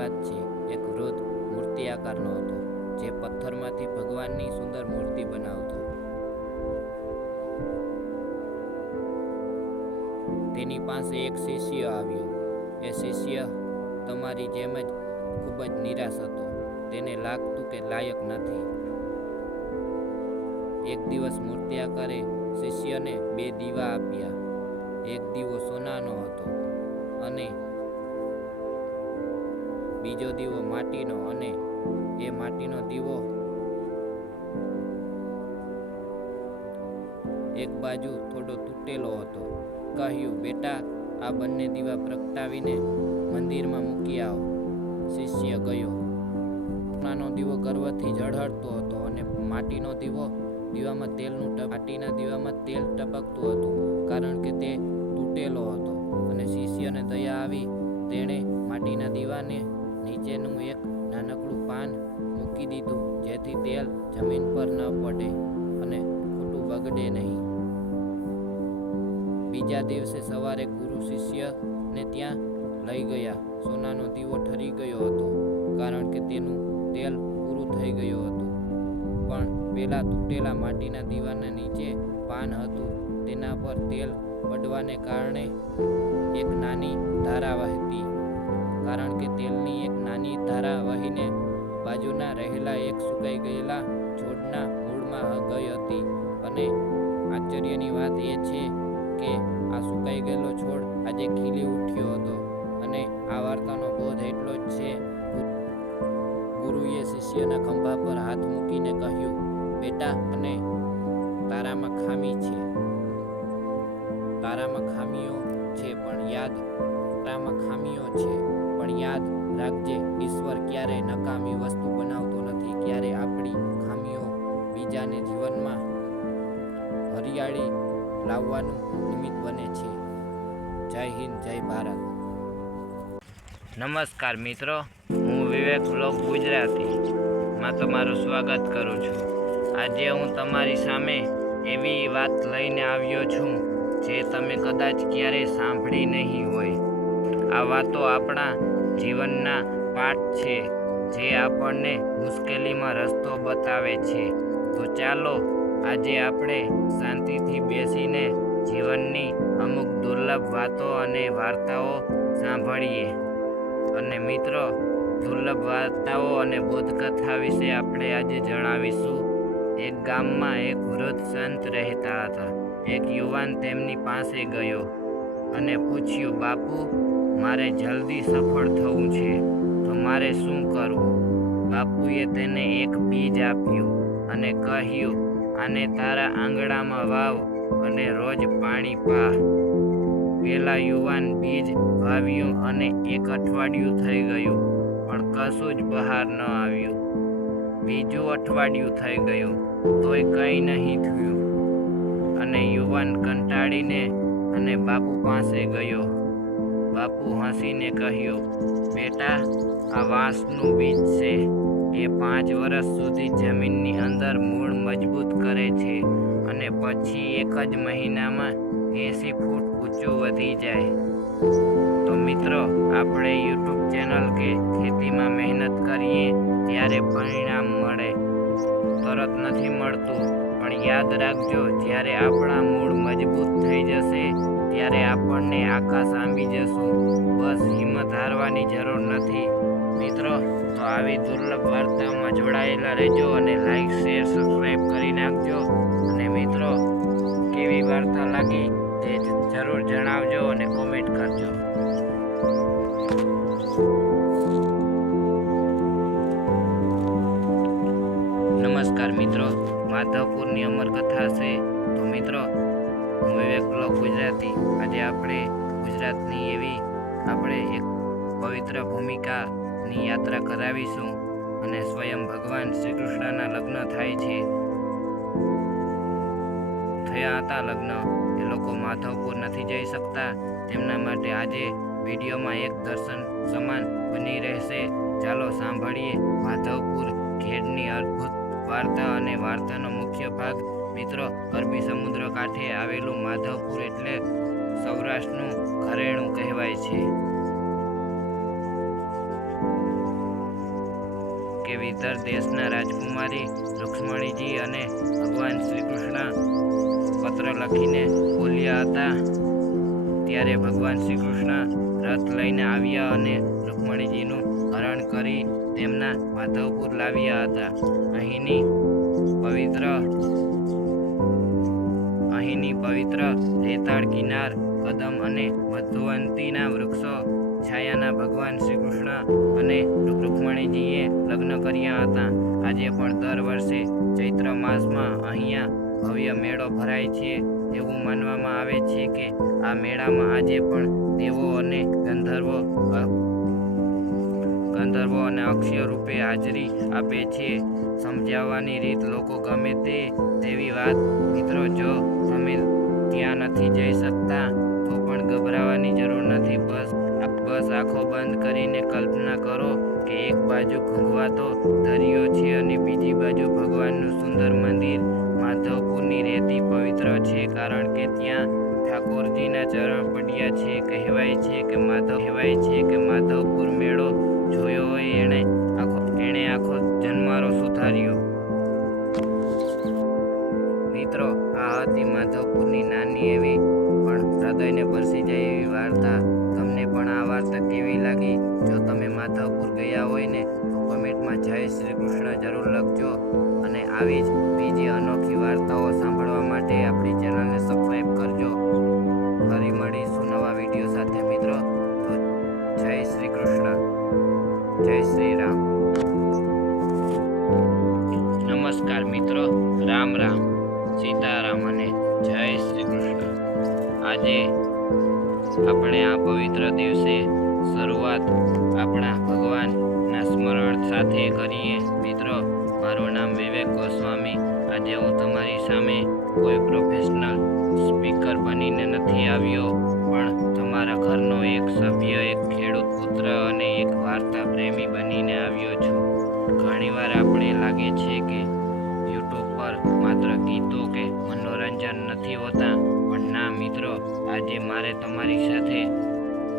વાત છે. એક વૃદ્ધ મૂર્તિ આકારનો હતો, જે પથ્થરમાંથી ભગવાનની સુંદર મૂર્તિ બનાવતો. તેની પાસે એક શિષ્ય આવ્યો. એ શિષ્ય તમારી જેમ જ ખૂબ જ નિરાશ હતો. તેને લાગતું કે લાયક નથી. એક દિવસ મૂર્તિકારે શિષ્યને 2 દીવા આપ્યા. એક દીવો સોનાનો હતો અને બીજો દીવો માટીનો, અને એ માટીનો દીવો એક બાજુ થોડો તૂટેલો હતો. કહ્યું, બેટા, આ બંને દીવા પ્રગટાવીને મંદિરમાં મૂકી આવો. શિષ્ય ગયો. સોનાનો દીવો ગર્વથી ઝળહળતો હતો અને માટીના દીવામાં તેલ ટપકતું હતું, કારણ કે તે તૂટેલો હતો. અને શિષ્યને દયા આવી. તેણે માટીના દીવાને નીચેનું એક નાનકડું પાન મૂકી દીધું, જેથી તેલ જમીન પર ન પડે અને ખોટું બગડે નહીં. બીજા દિવસે સવારે ગુરુ શિષ્યને ત્યાં લઈ ગયા. સોનાનો દીવો ઠરી ગયો હતો, કારણ કે તેનું તેલ પૂરું થઈ ગયું હતું. પણ પેલા તૂટેલા માટીના દીવાના નીચે પાન હતું. તેના પર તેલ પડવાને કારણે એક નાની ધારા વહેતી. કારણ કે તેલની એક નાની ધારા વહીને બાજુના રહેલા એક સુકાઈ ગયેલા છોડના મૂળમાં ગઈ હતી. અને આશ્ચર્યની વાત એ છે કે આ સુકાઈ ગયેલો છોડ આજે ખીલી ઉઠ્યો હતો. અને આ વાર્તાનો બોધ એટલો જ છે. ગુરુએ શિષ્યના ખંભા પર હાથ મૂકીને કહ્યું, બેટા, અને તારામાં ખામીઓ છે, પણ યાદ રાખજે, ઈશ્વર ક્યારેય નકામી વસ્તુ બનાવતો નથી. ક્યારે આપણી ખામીઓ બીજાને જીવનમાં હરિયાળી લાવવાનું નિમિત્ત બને છે. જય હિન્દ, જય ભારત. નમસ્કાર મિત્રો, હું વિવેક બ્લોગ ગુજરાતીમાં તમારું સ્વાગત કરું છું. આજે હું તમારી સામે એવી વાત લઈને આવ્યો છું જે તમે કદાચ ક્યારેય સાંભળી નહીં હોય. આ વાતો આપણા જીવનના પાઠ છે, જે આપણને મુશ્કેલીમાં રસ્તો બતાવે છે. તો ચાલો આજે આપણે શાંતિથી બેસીને જીવનની અમુક દુર્લભ વાતો અને વાર્તાઓ સાંભળીએ. અને મિત્રો, દુર્લભ વાર્તાઓ અને બોધકથા વિશે આપણે આજે જણાવીશું. એક ગામમાં એક વૃદ્ધ સંત રહેતા હતા. એક યુવાન તેમની પાસે ગયો અને પૂછ્યું, બાપુ, મારે જલ્દી સફળ થવું છે, તો મારે શું કરવું? બાપુએ તેને એક બીજ આપ્યું અને કહ્યું, આને તારા આંગણામાં વાવ અને રોજ પાણી પા. પેલા યુવાન બીજ વાવ્યું અને 1 અઠવાડિયું થઈ ગયું, પણ કશું જ બહાર ન આવ્યું. બીજું અઠવાડિયું થઈ ગયું, તોય કંઈ નહીં થયું. અને યુવાન કંટાળીને અને બાપુ પાસે ગયો. બાપુ હસીને કહ્યું, બેટા, આ વાંસનું બીજ છે. એ 5 વર્ષ સુધી જમીનની અંદર મૂળ મજબૂત કરે છે અને પછી 1 જ મહિનામાં 80 ફૂટ ઊંચું વધી જાય. તો મિત્રો, આપણે યુટ્યુબ ચેનલ કે ખેતીમાં મહેનત કરીએ ત્યારે પરિણામ મળે. તરત નથી મળતું, પણ યાદ રાખજો, જ્યારે આપણા મૂળ મજબૂત થઈ જશે ત્યારે આપણને આકાશ આંબી જશું. બસ હિંમત હારવાની જરૂર નથી. મિત્રો, તો આવી દુર્લભ વાર્તાઓમાં જોડાયેલા રહેજો અને લાઈક, શેર, સબસ્ક્રાઈબ કરી નાખજો. અને મિત્રો, કેવી વાર્તા લાગી તે જરૂર જણાવજો અને કોમેન્ટ કરજો. નમસ્કાર મિત્રો, માધવપુરની અમરકથા છે. તો મિત્રો, હું વિવેક બ્લોગ ગુજરાતી. આજે આપણે ગુજરાતની એવી એક પવિત્ર ભૂમિકાની યાત્રા કરાવીશું. અને સ્વયં ભગવાન શ્રી કૃષ્ણના લગ્ન થયા હતા. એ લોકો માધવપુર નથી જઈ શકતા. તેમના માટે આજે વિડીયોમાં એક દર્શન સમાન બની રહેશે. ચાલો સાંભળીએ માધવપુર ખેડની અદ્ભુત વાર્તા. અને વાર્તાનો મુખ્ય ભાગ. મિત્રો, અરબી સમુદ્ર કાંઠે આવેલું માધવપુર એટલે સૌરાષ્ટ્રનું ઘરેણું કહેવાય છે. કે વિદર દેશના રાજકુમારી રુક્ષ્મણીજી અને ભગવાન શ્રી કૃષ્ણ પત્ર લખીને બોલ્યા હતા, ત્યારે ભગવાન શ્રી કૃષ્ણ રથ લઈને આવ્યા અને રુક્ષ્મણીજીનું હરણ કરી તેમના માધવપુર લાવ્યા હતા. અહીંની પવિત્ર રેતાળ કિનાર, કદમ અને મધુવંતીના વૃક્ષો છાયાના ભગવાન શ્રી કૃષ્ણ અને રુક્ષ્મણીજીએ લગ્ન કર્યા હતા. આજે પણ દર વર્ષે ચૈત્ર માસમાં અહીંયા ભવ્ય મેળો ભરાય છે. એવું માનવામાં આવે છે કે આ મેળામાં આજે પણ દેવો અને ગંધર્વો અને અક્ષય રૂપે હાજરી આપે છે. સમજાવવાની રીત લોકો ગમે તેવી વાત. મિત્રો, જો તમે ત્યાં નથી જઈ શકતા તો પણ ગભરાવાની જરૂર નથી. બસ આંખો બંધ કરીને કલ્પના કરો કે એક બાજુ ઘૂંઘવાતો દરિયો છે અને બીજી બાજુ ભગવાનનું સુંદર મંદિર. માધવપુરની રેતી પવિત્ર છે કારણ કે ત્યાં ઠાકોરજીના ચરણ પડ્યા છે. કહેવાય છે કે માધવપુર મેળો જોયો હોય એણે આખો જન્મારો સુધાર્યો. મિત્રો, આ હતી માધવપુરની નાની એવી પણ હૃદયને સ્પર્શી જાય એવી વાર્તા. તમને પણ આ વાર્તા કેવી લાગી? જો તમે માધવપુર ગયા હોય ને તો કોમેન્ટમાં જય શ્રી કૃષ્ણ જરૂર લખજો. અને આવી જ બીજી અનોખી વાર્તાઓ સાંભળવા માટે આપણી ચેનલને સબસ્ક્રાઈબ કરજો. ફરી મળીશું નવા વિડીયો સાથે મિત્રો. તો જય શ્રી કૃષ્ણ, જય શ્રી રામ. નમસ્કાર મિત્રો, રામ રામ, સીતારામ અને જય શ્રી કૃષ્ણ. આજે આપણે આ પવિત્ર દિવસે શરૂઆત આપણા ભગવાનના સ્મરણ સાથે કરીએ. મિત્રો, મારું નામ વિવેક ગોસ્વામી. આજે હું તમારી સામે કોઈ પ્રોફેશનલ સ્પીકર બનીને નથી આવ્યો, પણ તમારા ઘરનો એક સભ્ય, એક ખેડૂત પુત્ર અને એક વાર્તા પ્રેમી બનીને આવ્યો છું. ઘણીવાર આપણે લાગે છે કે યુટ્યુબ પર માત્ર ગીતો કે મનોરંજન નથી હોતા, પણ ના મિત્રો, આજે મારે તમારી સાથે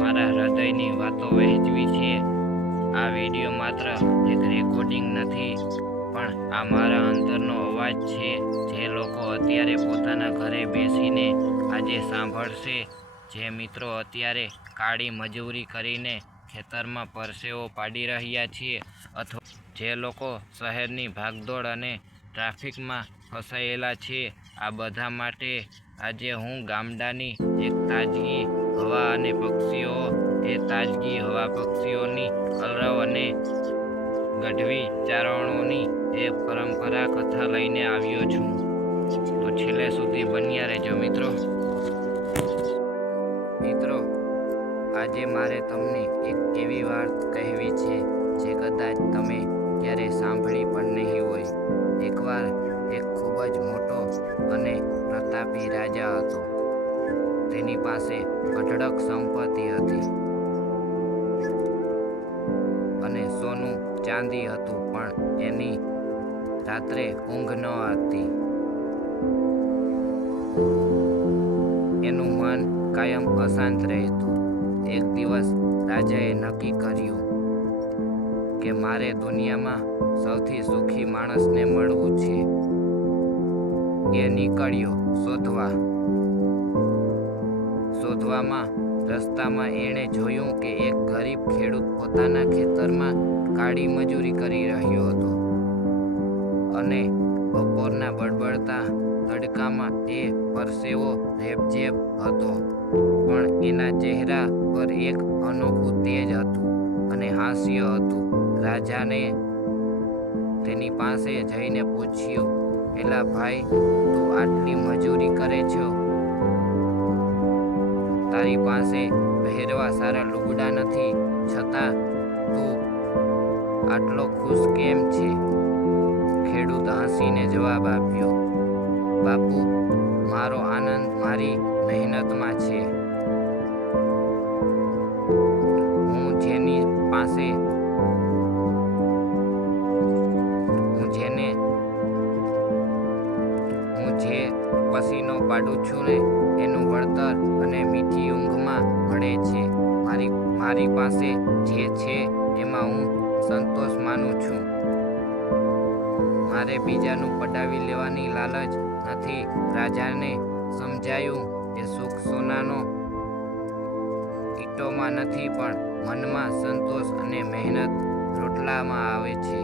મારા હૃદયની વાતો વહેંચવી છે. આ વિડીયો માત્ર એક રેકોર્ડિંગ નથી, પણ આ મારા અંતરનો અવાજ છે, જે લોકો અત્યારે પોતાના ઘરે બેસીને આજે સાંભળશે. જે મિત્રો અત્યારે કાળી મજૂરી કરીને ખેતરમાં પરસેવો પાડી રહ્યા છે, અથવા જે લોકો શહેરની ભાગદોડ અને ટ્રાફિકમાં ફસાયેલા છે, આ બધા માટે આજે હું ગામડાની એક તાજગી હવા અને પક્ષીઓની કલરવ અને ગઢવી ચારણોની એ પરંપરા કથા લઈને આવ્યો છું. તો છેલ્લે સુધી બન્યા રહેજો મિત્રો. આજે મારે તમને એક એવી વાત કહેવી છે જે કદાચ તમે ક્યારેય સાંભળી પણ નહીં હોય. એકવાર એક ખૂબ જ મોટો અને પ્રતાપી રાજા હતો. તેની પાસે અઢળક સંપત્તિ હતી અને સોનું ચાંદી હતું, પણ એની રાત્રે ઊંઘ ન હતી. એનું મન કાયમ અશાંત રહેતું. એક દિવસ રાજાએ નક્કી કર્યું કે મારે દુનિયામાં સૌથી સુખી માણસને મળવું છે. એ નીકળ્યો શોધવામાં રસ્તામાં એણે જોયું કે એક ગરીબ ખેડૂત પોતાના ખેતરમાં કાળી મજૂરી કરી રહ્યો હતો અને બપોરના બળબડતા તડકામાં એ પરસેવો રેબઝેબ હતો, પણ એના ચહેરા પર એક અનોખું તેજ હતું અને હાસ્ય હતું. રાજાને તેની પાસે જઈને પૂછ્યું, એલા ભાઈ, તું આટલી મજૂરી કરે છો, તારી પાસે પહેરવા સારા લુગડા નથી, છતાં તું આટલો ખુશ કેમ છે? ખેડૂત હસીને જવાબ આપ્યો, બાપુ, મારો આનંદ મારી મહેનતમાં છે. હું જે પસીનો પાડું છું ને એનું વળતર અને મીઠી ઊંઘમાં મળે છે. મારી પાસે જે છે એમાં હું સંતોષ માનું છું. મારે બીજાનું પડાવી લેવાની લાલચ નથી. રાજાને સમજાયું કે સુખ સોનાનો ઈંટોમાં નથી, પણ મનમાં સંતોષ અને મહેનત રોટલામાં આવે છે.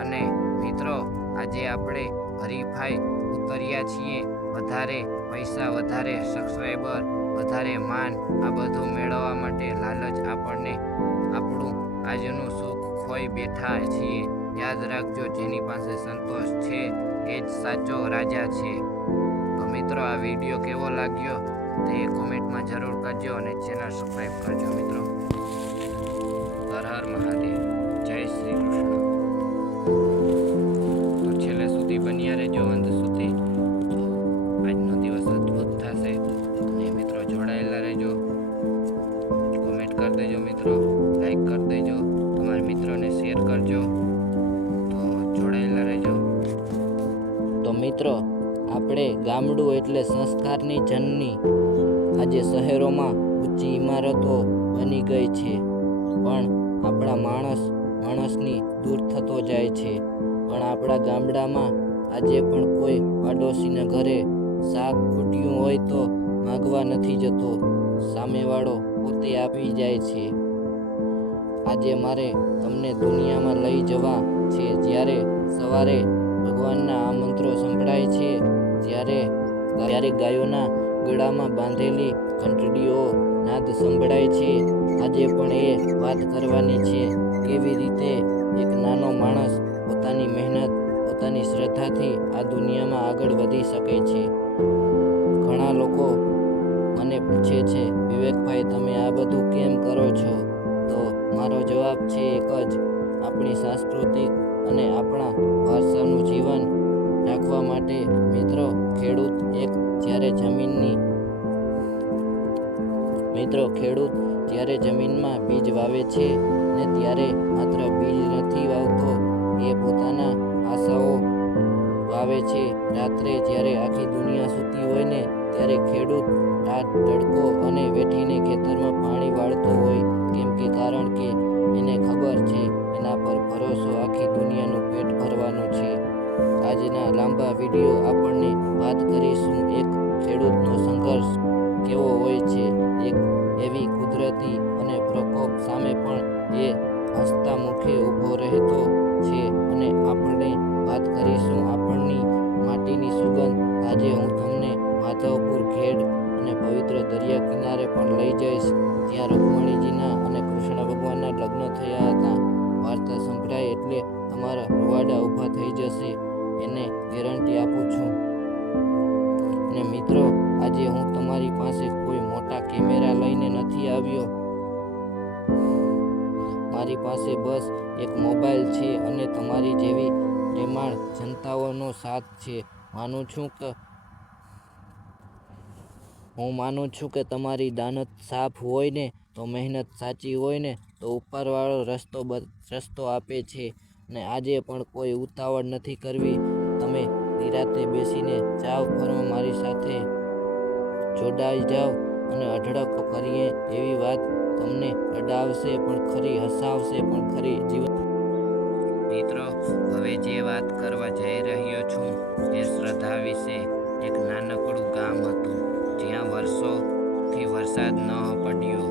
અને મિત્રો, આજે આપણે હરીફાઈ ઉતર્યા છીએ. વધારે પૈસા, વધારે સબસ્ક્રાઈબર, વધારે માન, આ બધું મેળવવા માટે લાલચ આપણને આપણું આજનું સુખ ખોઈ બેઠા છીએ. યાદ રાખજો, જેની પાસે સંતોષ છે એ જ સાચો રાજા છે. તો મિત્રો, આ વિડીયો કેવો લાગ્યો તે કોમેન્ટમાં જરૂર કરજો અને ચેનલ સબસ્ક્રાઈબ કરજો મિત્રો. હર હર મહાદેવ, જય શ્રી કૃષ્ણ. તો છેલ્લે સુધી બન્યા રહેજો, અંત સુધી. તો આજનો દિવસ અદ્ભુત થશે અને મિત્રો જોડાયેલા રહેજો. કોમેન્ટ કરી દેજો મિત્રો, લાઈક કરી દેજો, તમારા મિત્રોને શેર કરજો. તો જોડાયેલા રહેજો. તો મિત્રો, આપણે ગામડું એટલે સંસ્કારની જનની. આજે શહેરોમાં ઊંચી ઇમારતો બની ગઈ છે, પણ આપણા માણસની દૂર થતો જાય છે. પણ આપણા ગામડામાં આજે પણ કોઈ પાડોશીના ઘરે શાક ખૂટ્યું હોય તો માગવા નથી જતો, સામેવાળો પોતે આપી જાય છે. આજે મારે તમને દુનિયામાં લઈ જવા છે, જ્યારે સવારે ભગવાનના આ મંત્રો સંભળાય છે, જ્યારે ગાયોના ગળામાં બાંધેલી ઘંટડીઓ નાદ સંભળાય છે. આજે પણ એ વાત કરવાની છે, કેવી રીતે એક નાનો માણસ પોતાની મહેનત, પોતાની શ્રદ્ધાથી આ દુનિયામાં આગળ વધી શકે છે. ઘણા લોકો મને પૂછે છે, વિવેકભાઈ, તમે આ બધું કેમ કરો છો? તો મારો જવાબ છે એક જ, આપણી સાંસ્કૃતિક અને આપણા વારસાનું જીવન રાખવા માટે. મિત્રો, ખેડૂત જ્યારે જમીનમાં બીજ વાવે છે ને ત્યારે માત્ર બીજ નથી વાવતો, એ પોતાના આશાઓ વાવે છે. રાત્રે જ્યારે આખી દુનિયા સૂતી હોય ને ત્યારે ખેડૂત રાત તડકો અને વેઠીને ખેતરમાં પાણી વાળતો હોય. કારણ કે એને ખબર છે એના પર ભરોસો આખી દુનિયાનું પેટ ભરવાનું છે. આજના લાંબા વિડીયો આપણને વાત કરીશું એક ખેડૂતનો સંઘર્ષ કેવો હોય છે. એક એવી કુદરતી અને પ્રકોપ સામે પણ એ હસતા મુખે ઊભો રહેતો છે. અને આપણે વાત કરીશું આપણની માટીની સુગંધ. આજે હું તમને માધવપુર ઘેડ અને પવિત્ર દરિયા કિનારે પણ લઈ જઈશ, જ્યાં રૂકમણીજીના અને કૃષ્ણ ભગવાનના લગ્ન થયા હતા. વાર્તા સંભળાય એટલે તમારા રૂવાડા ઊભા થઈ જશે, એને ગેરંટી આપું છું. અને મિત્રો, આજે હું તમારી પાસે કોઈ મોટા કેમેરા લઈને નથી આવ્યો. મારી પાસે બસ એક મોબાઈલ છે અને તમારી જેવી પ્રેમાળ જનતાઓનો સાથ છે. હું માનું છું કે તમારી દાનત સાફ હોય ને તો મહેનત સાચી હોય ને તો ઉપરવાળો રસ્તો આપે છે. અને આજે પણ કોઈ ઉતાવળ નથી કરવી. તમે નિરાતે બેસીને જાવ ફરવા, મારી સાથે જોડાઈ જાવ અને અઢળક કરીએ. એવી વાત તમને રડાવશે પણ ખરી, હસાવશે પણ ખરી. મિત્રો, હવે જે વાત કરવા જઈ રહ્યો છું તે શ્રદ્ધા વિશે. એક નાનકડું ગામ હતું જ્યાં વર્ષોથી વરસાદ ન પડ્યો.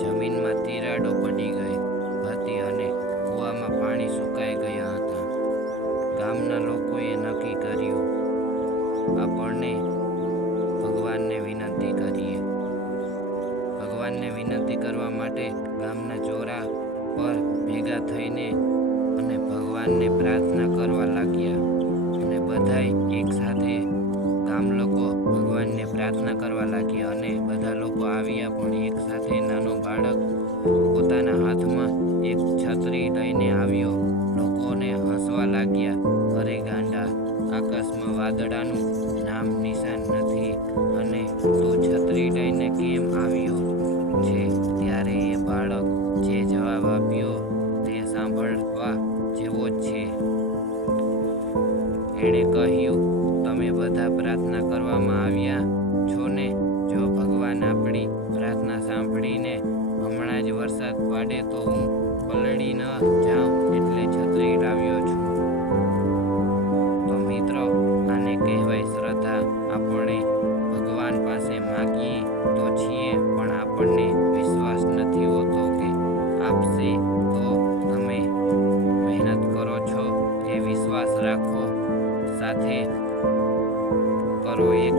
જમીનમાં તિરાડો પડી ગઈ હતી અને કૂવામાં પાણી સુકાઈ ગયા હતા. ગામના લોકોએ નક્કી કર્યું, આપણે ભગવાનને વિનંતી કરવા માટે ગામના ચોરા પર ભેગા થઈને અને ભગવાનને પ્રાર્થના કરવા લાગ્યા. અને બધાય એક સાથે ગામ લોકો ભગવાનને પ્રાર્થના કરવા લાગ્યા અને બધા લોકો આવ્યા. પણ એક સાથે નાનો બાળક પોતાના હાથમાં એક છત્રી લઈને આવ્યો. લોકોને હસવા લાગ્યા, અરે ગાંડા, આકાશમાં વાદળાનું નામ નિશાન નથી અને તું છત્રી લઈને કેમ આવ્યો છે? ત્યારે એ બાળક જે જવાબ આપ્યો તે સાંભળવા જેવો જ છે. એણે કહ્યું, તમે બધા પ્રાર્થના કરવામાં આવ્યા છો ને? જો ભગવાન આપણી પ્રાર્થના સાંભળીને હમણાં જ વરસાદ પાડે તો હું પલળી ન જાઉં એટલે છત્રી લાવ્યો છું. પાસે માગીએ તો છીએ પણ આપણને વિશ્વાસ નથી હોતો કે આપશે. તો તમે મહેનત કરો છો એ વિશ્વાસ રાખો, સાથે કરો એક